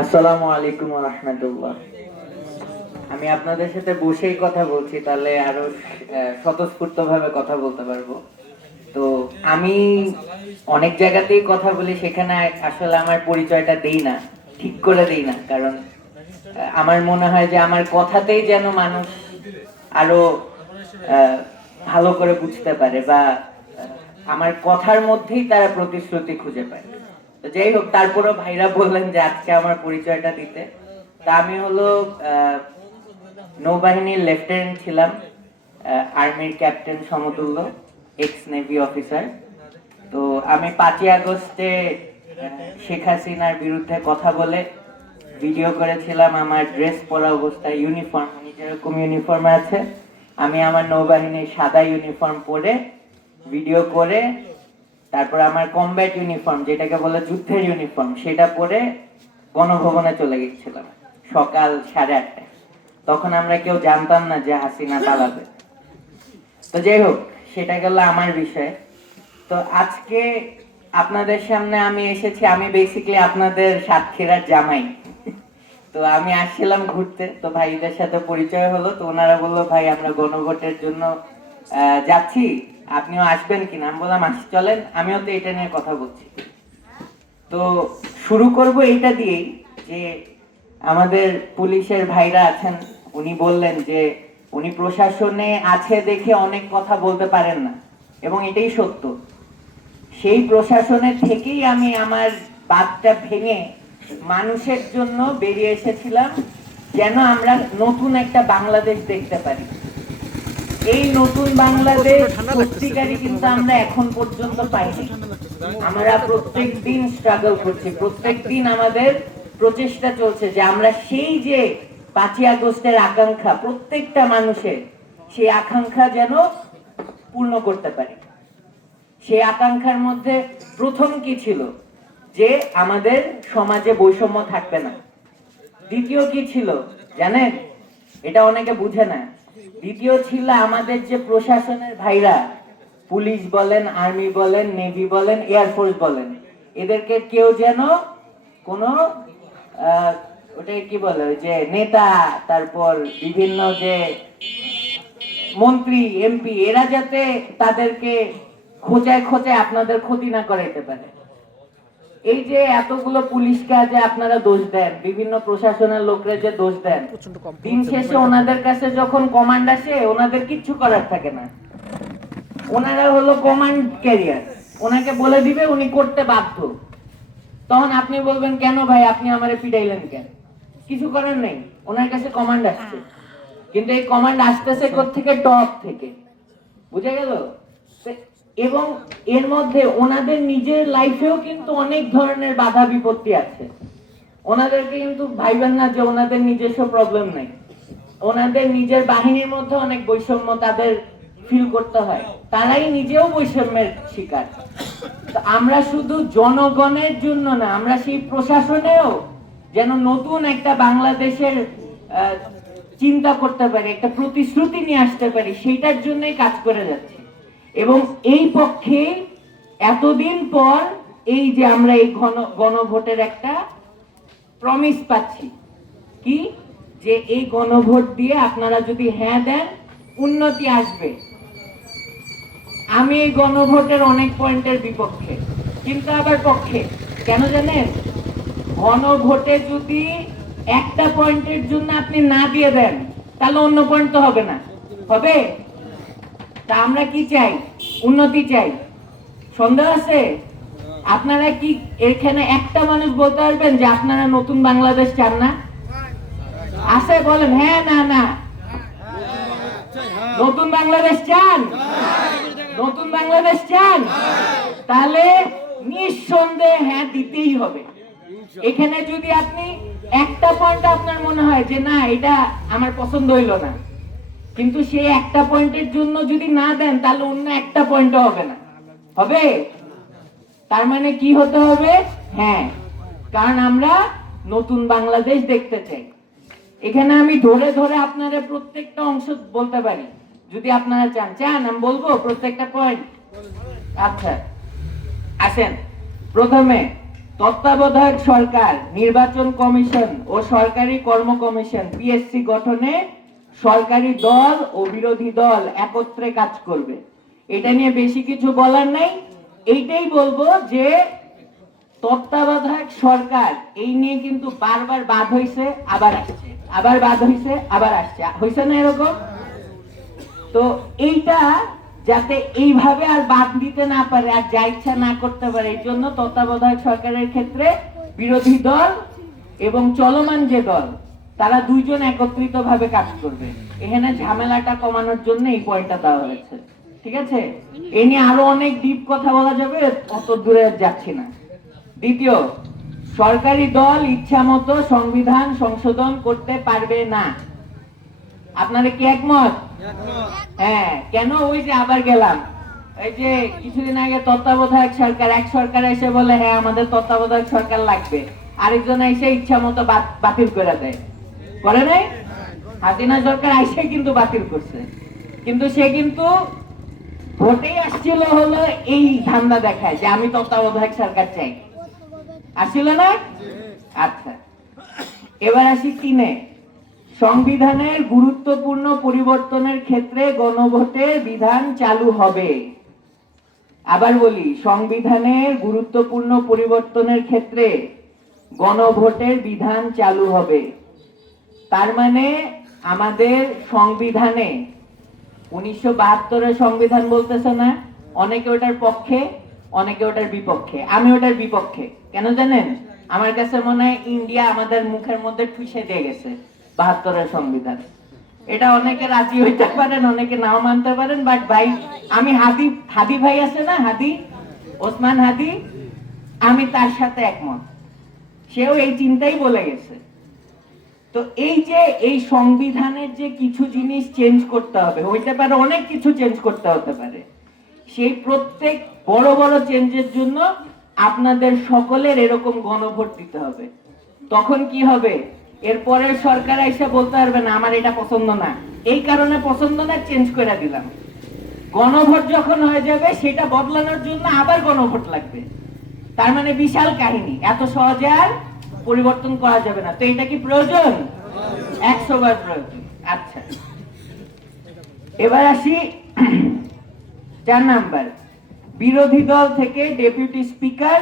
আসসালামু আলাইকুম রহমতুল্লাহ। আমি আপনাদের সাথে বসেই কথা বলছি, তাহলে আরও স্বতঃস্ফূর্ত কথা বলতে পারব। তো আমি অনেক জায়গাতেই কথা বলি, সেখানে আসলে আমার পরিচয়টা দেই না, ঠিক করে দেই না, কারণ আমার মনে হয় যে আমার কথাতেই যেন মানুষ আরও ভালো করে বুঝতে পারে বা আমার কথার মধ্যেই তারা প্রতিশ্রুতি খুঁজে পায়। তো যাই হোক, তারপরেও ভাইরা বললেন যে আজকে আমার পরিচয়টা দিতে। তা আমি হলো নৌবাহিনীর লেফটেন্যান্ট ছিলাম আর্মির ক্যাপ্টেন সমতুল্য এক্স নেভি অফিসার তো আমি পাঁচই আগস্টে শেখ হাসিনার বিরুদ্ধে কথা বলে ভিডিও করেছিলাম, আমার ড্রেস পরা অবস্থায় ইউনিফর্ম উনি যেরকম ইউনিফর্মে আছে। আমি আমার নৌবাহিনীর সাদা ইউনিফর্ম পরে ভিডিও করে তারপর আমার কমব্যাট ইউনিফর্ম যেটাকে বলে যুদ্ধের ইউনিফর্ম সেটা পরে গণভবনে চলে গেছিলাম, সকাল সাড়ে আটটায়। তখন আমরা কেউ জানতাম না যে হাসিনা পালাবে। তো যাই হোক, সেটা গেল আমার বিষয়। তো আজকে আপনাদের সামনে আমি এসেছি, আমি বেসিক্যালি আপনাদের সাতক্ষীরার জামাই। তো আমি আসছিলাম ঘুরতে, তো ভাইদের সাথে পরিচয় হলো, তো ওনারা বলল, ভাই, আমরা গণভোটের জন্য যাচ্ছি। আপনিও আসবেন কিনা? আমি বললাম, আসি, চলেন। আমিও তো এটা নিয়ে কথা বলছি। তো শুরু করব এইটা দিয়েই যে আমাদের পুলিশের ভাইরা আছেন, উনি বললেন যে উনি প্রশাসনে আছে দেখে অনেক কথা বলতে পারেন না, এবং এটাই সত্য। সেই প্রশাসনের থেকেই আমি আমার বাদটা ভেঙে মানুষের জন্য বেরিয়ে এসেছিলাম, যেন আমরা নতুন একটা বাংলাদেশ দেখতে পারি। এই নতুন বাংলাদেশ সত্যিকারই কিন্তু আমরা এখন পর্যন্ত পাইনি। আমরা প্রত্যেক দিন স্ট্রাগল করছি প্রত্যেক দিন আমাদের প্রচেষ্টা চলছে যে আমরা সেই যে পাঁচই আগস্টের আকাঙ্ক্ষা প্রত্যেকটা মানুষের সেই আকাঙ্ক্ষা যেন পূর্ণ করতে পারি। সেই আকাঙ্ক্ষার মধ্যে প্রথম কি ছিল? যে আমাদের সমাজে বৈষম্য থাকবে না। দ্বিতীয় কি ছিল? জানেন? এটা অনেকে বুঝে না। দ্বিতীয় ছিল আমাদের যে প্রশাসনের ভাইরা, পুলিশ বলেন, আর্মি বলেন, নেভি বলেন এয়ারফোর্স বলেন, এদেরকে কেউ যেন কোনো ওটাকে কি বলে যে নেতা, তারপর বিভিন্ন যে মন্ত্রী, এমপি, এরা যাতে তাদেরকে খোঁচায় খোঁচায় আপনাদের ক্ষতি না করাইতে পারে। এই যে এতগুলো পুলিশকে যে আপনারা দোষ দেন বিভিন্ন প্রশাসনের লোকরা যে দোষ দেন দিন শেষে ওনাদের কাছে যখন কমান্ড আসে ওনাদের কিচ্ছু করার থাকে না। ওনারা হলো কমান্ড ক্যারিয়ার ওনাকে বলে দিবে উনি করতে বাধ্য। তখন আপনি বলবেন কেন ভাই আপনি আমারে পিটাইলেন কেন? কিছু করার নেই। ওনার কাছে কমান্ড আসছে। কিন্তু এই কমান্ড আসতেছে থেকে টপ থেকে। বুঝে গেল? এবং এর মধ্যে ওনাদের নিজের লাইফেও কিন্তু অনেক ধরনের বাধা বিপত্তি আছে। ওনাদেরকে কিন্তু ভাইবেন না যে ওনাদের নিজস্ব প্রবলেম নেই। ওনাদের নিজের বাহিনীর মধ্যে অনেক বৈষম্য তাদের ফিল করতে হয়। তারাই নিজেও বৈষম্যের শিকার। আমরা শুধু জনগণের জন্য না, আমরা সেই প্রশাসনেও যেন নতুন একটা বাংলাদেশের চিন্তা করতে পারি, একটা প্রতিশ্রুতি নিয়ে আসতে পারি, সেইটার জন্যই কাজ করে যাচ্ছি। এবং এই পক্ষে এতদিন পর এই যে আমরা এই ঘন, গণভোটের একটা প্রমিস পাচ্ছি। কি? যে এই গণভোট দিয়ে আপনারা যদি হ্যাঁ দেন, উন্নতি আসবে। আমি এই গণভোটের অনেক পয়েন্টের বিপক্ষে, কিন্তু আবার পক্ষে। কেন জানেন? গণভোটে যদি একটা পয়েন্টের জন্য আপনি না দিয়ে দেন, তাহলে অন্য পয়েন্ট তো হবে না। হবে? তা আমরা কি চাই? উন্নতি চাই। সন্দেহ আছে? আপনারা কি এখানে একটা মানুষ বলতে পারবেন যে আপনারা নতুন বাংলাদেশ চান না? আছে বলেন হ্যাঁ না না। নতুন বাংলাদেশ চান? নতুন বাংলাদেশ চান? তাহলে নিঃসন্দেহে হ্যাঁ দিতেই হবে। এখানে যদি আপনি একটা পয়েন্ট আপনার মনে হয় যে না, এটা আমার পছন্দ হইল না। কিন্তু সেই একটা পয়েন্টের জন্য যদি না দেন, তাহলে অন্য একটা পয়েন্টও হবে না। হবে? তার মানে কি হতে হবে? হ্যাঁ। কারণ আমরা নতুন বাংলাদেশ দেখতে চাই। এখানে আমি ধরে ধরে আপনারা প্রত্যেকটা অংশ বলতে পারি। যদি আপনারা চান চান, আমি বলব প্রত্যেকটা পয়েন্ট। আচ্ছা আসেন। প্রথমে, তত্ত্বাবধায়ক সরকার, নির্বাচন কমিশন ও সরকারি কর্ম কমিশন, পিএসসি গঠনে সরকারি দল ও বিরোধী দল একত্রে কাজ করবে। এটা নিয়ে বেশি কিছু বলার নাই। এইটাই বলব যে তত্ত্বাবধায়ক সরকার, এই নিয়ে কিন্তু বারবার বাদ হইছে, আবার আসছে। আবার বাদ হইছে, আবার আসছে। হইছে না এরকম? তো এইটা যাতে এইভাবে আর বাদ দিতে না পারে, আর যা ইচ্ছা না করতে পারে, এই জন্য তত্ত্বাবধায়ক সরকারের ক্ষেত্রে বিরোধী দল এবং চলমান যে দল তারা দুইজন একত্রিত ভাবে কাজ করবে। এখানে ঝামেলাটা কমানোর জন্য এই পয়েন্টটা দেওয়া হয়েছে। ঠিক আছে? এ নিয়ে আরও অনেক ডিপ কথা বলা যাবে, অত দূরে যাচ্ছি না। দ্বিতীয়, সরকারি দল ইচ্ছা মতো সংবিধান সংশোধন করতে পারবে না। আপনারা কি একমত? হ্যাঁ কেন? ওই যে আবার গেলাম। এই যে কিছুদিন আগে তত্ত্বাবধায়ক সরকার, এক সরকার এসে বলে হ্যাঁ আমাদের তত্ত্বাবধায়ক সরকার লাগবে। আরেকজন এসে ইচ্ছা মতো বাত- বাতিল করে দেয়। করে নাই? হাসিনা সরকার এসে কিন্তু বাতিল করছে। কিন্তু সে কিন্তু ভোটেই আসছিল হলো এই ধান্দা দেখায় যে আমি তত্ত্বাবধায়ক সরকার চাই। আসছিল না? আচ্ছা। এবার আসি তিনে সংবিধানের গুরুত্বপূর্ণ পরিবর্তনের ক্ষেত্রে গণভোটের বিধান চালু হবে। আবার বলি, সংবিধানের গুরুত্বপূর্ণ পরিবর্তনের ক্ষেত্রে গণভোটের বিধান চালু হবে। তার মানে আমাদের সংবিধানে উনিশশো বাহাত্তরের সংবিধান বলতেছে না, অনেকে ওটার পক্ষে, অনেকে ওটার বিপক্ষে। আমি ওটার বিপক্ষে। কেন জানেন? আমার কাছে মনে হয় ইন্ডিয়া আমাদের মুখের মধ্যে ঠুসে দিয়ে গেছে বাহাত্তরের সংবিধান। এটা অনেকে রাজি হইতে পারেন, অনেকে নাও মানতে পারেন বাট ভাই, আমি হাদি হাদি ভাই আছে না, হাদি? ওসমান হাদি? আমি তার সাথে একমত। সেও এই চিন্তাই বলে গেছে। তো এই যে, এই সংবিধানের যে কিছু জিনিস চেঞ্জ করতে হবে, হইতে পারে অনেক কিছু চেঞ্জ করতে হতে পারে, সেই প্রত্যেক বড় বড় চেঞ্জের জন্য আপনাদের সকলের এরকম গণভোট দিতে হবে। তখন কি হবে? এরপরে সরকার এসে বলতে পারবে, না, আমার এটা পছন্দ না। এই কারণে পছন্দ না চেঞ্জ করে দিলাম। গণভোট যখন হয়ে যাবে, সেটা বদলানোর জন্য আবার গণভোট লাগবে। তার মানে বিশাল কাহিনী। এত সহজে আর পরিবর্তন করা যাবে না। তো এটা কি প্রয়োজন? একশো বার প্রয়োজন। আচ্ছা। এবার আসি চার নাম্বার। বিরোধী দল থেকে ডেপুটি স্পিকার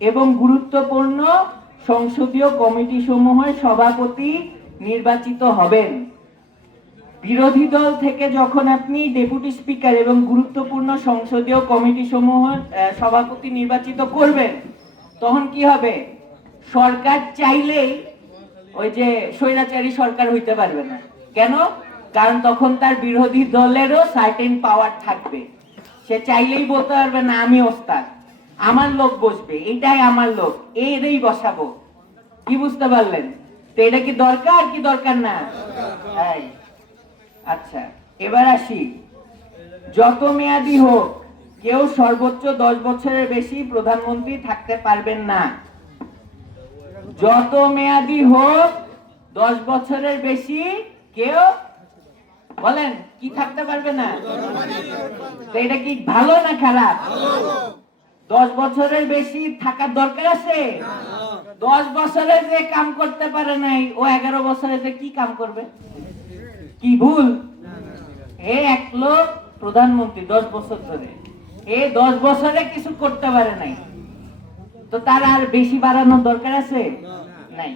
এবং গুরুত্বপূর্ণ সংসদীয় কমিটি সমূহের সভাপতি নির্বাচিত হবেন। বিরোধী দল থেকে যখন আপনি ডেপুটি স্পিকার এবং গুরুত্বপূর্ণ সংসদীয় কমিটি সমূহ সভাপতি নির্বাচিত করবেন, তখন কি হবে? সরকার চাইলেই ওই যে স্বৈরাচারী সরকার হইতে পারবে না। কেন? কারণ তখন তার বিরোধী দলেরও সার্টেন পাওয়ার থাকবে। সে চাইলেই বলতে পারবে, না, আমি ওস্তাদ। আমার লোক বসবে। এটাই আমার লোক। এরই বসাবো। কি বুঝতে পারলেন? তো এটা কি দরকার কি দরকার না? আচ্ছা এবার আসি। যত মেয়াদি হোক, কেউ সর্বোচ্চ দশ বছরের বেশি প্রধানমন্ত্রী থাকতে পারবেন না। যত মেয়াদি হোক, দশ বছরের বেশি কেউ বলেন, কি থাকতে পারবে না? এটা কি ভালো না খারাপ? দশ বছরের বেশি থাকার দরকার আছে? দশ বছরে যে কাম করতে পারে নাই, ও এগারো বছরে যে কি কাম করবে? কি ভুল? এ এক লোক প্রধানমন্ত্রী দশ বছর ধরে। এ দশ বছরে কিছু করতে পারে নাই। তো তার আর বেশি বাড়ানোর দরকার আছে? নাই।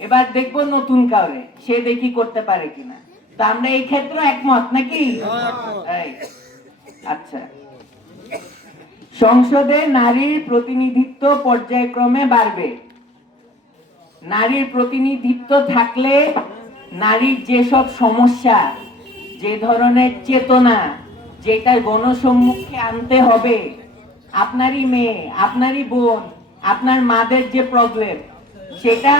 এবার দেখব নতুন কাউরে। সে দেখি করতে পারে কিনা। তো আমরা এই ক্ষেত্রে একমত নাকি? আচ্ছা। সংসদে নারীর প্রতিনিধিত্ব পর্যায়ক্রমে বাড়বে। নারীর প্রতিনিধিত্ব থাকলে নারীর যেসব সমস্যা যে ধরনের চেতনা যেটা গণসম্মুখে আনতে হবে আপনারই মেয়ে, আপনারই বোন, আপনার মাদের যে প্রবলেম সেটা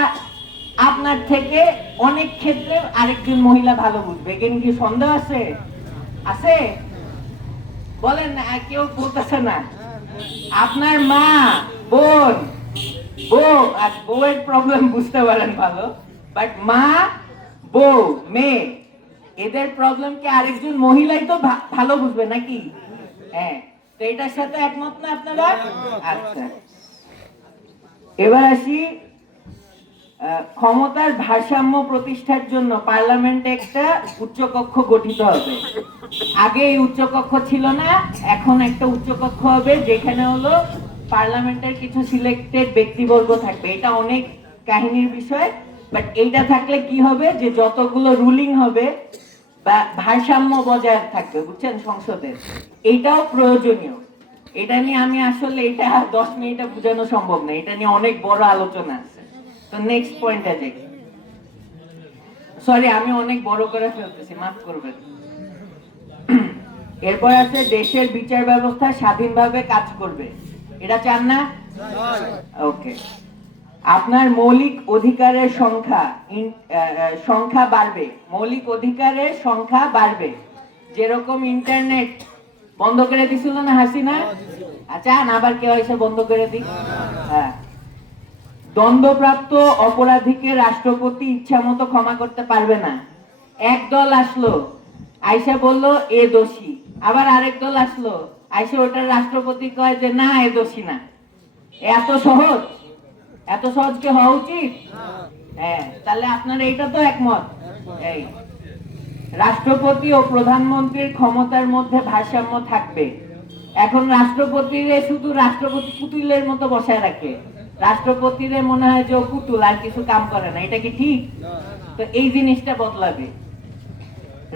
আপনার থেকে অনেক ক্ষেত্রে আরেকজন মহিলা ভালো বুঝবে। এখানে কি সন্দেহ আছে? আছে? বলেন না কেউ বলতেছে না। আপনার মা, বোন, বউ, আর বউয়ের প্রবলেম বুঝতে পারেন ভালো বাট মা, বউ, মেয়ে, এদের প্রবলেম কি আরেকজন মহিলাই তো ভালো বুঝবে নাকি? হ্যাঁ। তো এটার সাথে একমত না আপনারা? আচ্ছা। এবার আসি ক্ষমতার ভারসাম্য প্রতিষ্ঠার জন্য পার্লামেন্টে একটা উচ্চকক্ষ গঠিত হবে। আগে এই উচ্চকক্ষ ছিল না, এখন একটা উচ্চকক্ষ হবে যেখানে হলো পার্লামেন্টের কিছু সিলেক্টেড ব্যক্তিবর্গ থাকবে। এটা অনেক কাহিনীর বিষয় বাট এইটা থাকলে কি হবে? যে যতগুলো রুলিং হবে ভারসাম্য বজায় থাকবে বুঝছেন সংসদের। এইটাও প্রয়োজনীয়। এটা নিয়ে আমি আসলে এটা দশ মিনিটে বোঝানো সম্ভব না। এটা নিয়ে অনেক বড় আলোচনা আছে। তো নেক্সট পয়েন্টে যাই। সরি আমি অনেক বড় করে ফেলতেছি মাফ করবেন। এরপর আছে দেশের বিচার ব্যবস্থা স্বাধীনভাবে কাজ করবে। এটা চান না? ওকে আপনার মৌলিক অধিকারের সংখ্যা সংখ্যা বাড়বে। মৌলিক অধিকারের সংখ্যা বাড়বে। যেরকম ইন্টারনেট বন্ধ করে দিছিল না হাসিনা? আচ্ছা আবার কেউ এসে বন্ধ করে দিই হ্যাঁ। দ্বন্দ্বপ্রাপ্ত অপরাধীকে রাষ্ট্রপতি ইচ্ছা মতো ক্ষমা করতে পারবে না। এক দল আসলো, আইসা বলল, এ দোষী। আবার আরেক দল আসলো আয়সা ওটার রাষ্ট্রপতি কয় যে, না, এ দোষী না। এত সহজ? এত সহজ কি হওয়া উচিত? হ্যাঁ তাহলে আপনার এইটা তো একমত। এই, রাষ্ট্রপতি ও প্রধানমন্ত্রীর ক্ষমতার মধ্যে ভারসাম্য থাকবে। এখন রাষ্ট্রপতিরে শুধু রাষ্ট্রপতি পুতুলের মতো বসায় রাখে। রাষ্ট্রপতিরে মনে হয় যে পুতুল, আর কিছু কাম করে না। এটা কি ঠিক? তো এই জিনিসটা বদলাবে।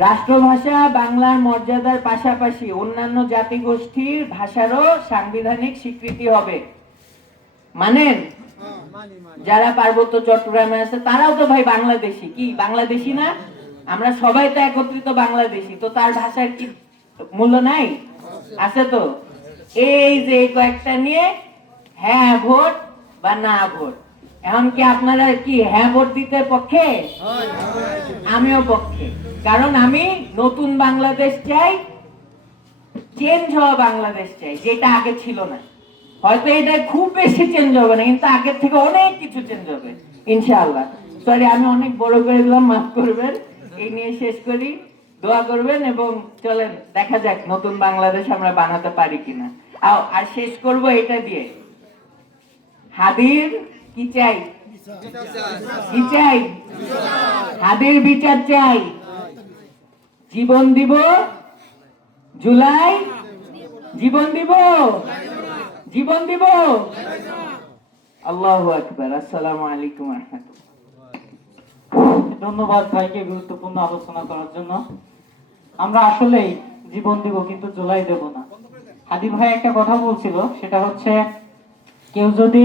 রাষ্ট্রভাষা বাংলার মর্যাদার পাশাপাশি অন্যান্য জাতিগোষ্ঠীর ভাষারও সাংবিধানিক স্বীকৃতি হবে। মানেন যারা পার্বত্য চট্টগ্রামে আছে তারাও তো ভাই বাংলাদেশি। কি বাংলাদেশি না? আমরা সবাই তো একত্রিত বাংলাদেশি তো তার ভাষার কি মূল্য নাই? আছে তো? এই যে কয়েকটা নিয়ে হ্যাঁ ভোট বা না ভোট। এখন কি আপনারা কি হ্যাঁ ভোট দিতে পক্ষে? আমিও পক্ষে। কারণ আমি নতুন বাংলাদেশ চাই চেঞ্জ হওয়া বাংলাদেশ চাই যেটা আগে ছিল না। হয়তো এটা খুব বেশি চেঞ্জ হবে না, কিন্তু আগের থেকে অনেক কিছু চেঞ্জ হবে, ইনশাআল্লাহ। সরি আমি অনেক বড় করে দিলাম, মাফ করবেন। এই নিয়ে শেষ করি। দোয়া করবেন এবং চলেন, দেখা যাক নতুন বাংলাদেশ আমরা বানাতে পারি কিনা। আর শেষ করব এটা দিয়ে। হাদির কি চাই? কি চাই? হাদির বিচার চাই। জীবন দিব জুলাই? জীবন দিব? জীবন দিব। আল্লাহ আকবার। আসসালামু আলাইকুম ধন্যবাদ ভাইকে গুরুত্বপূর্ণ আলোচনা করার জন্য। আমরা আসলেই জীবন দিব, কিন্তু জুলাই দেব না। হাদি ভাই একটা কথা বলছিল, সেটা হচ্ছে, কেউ যদি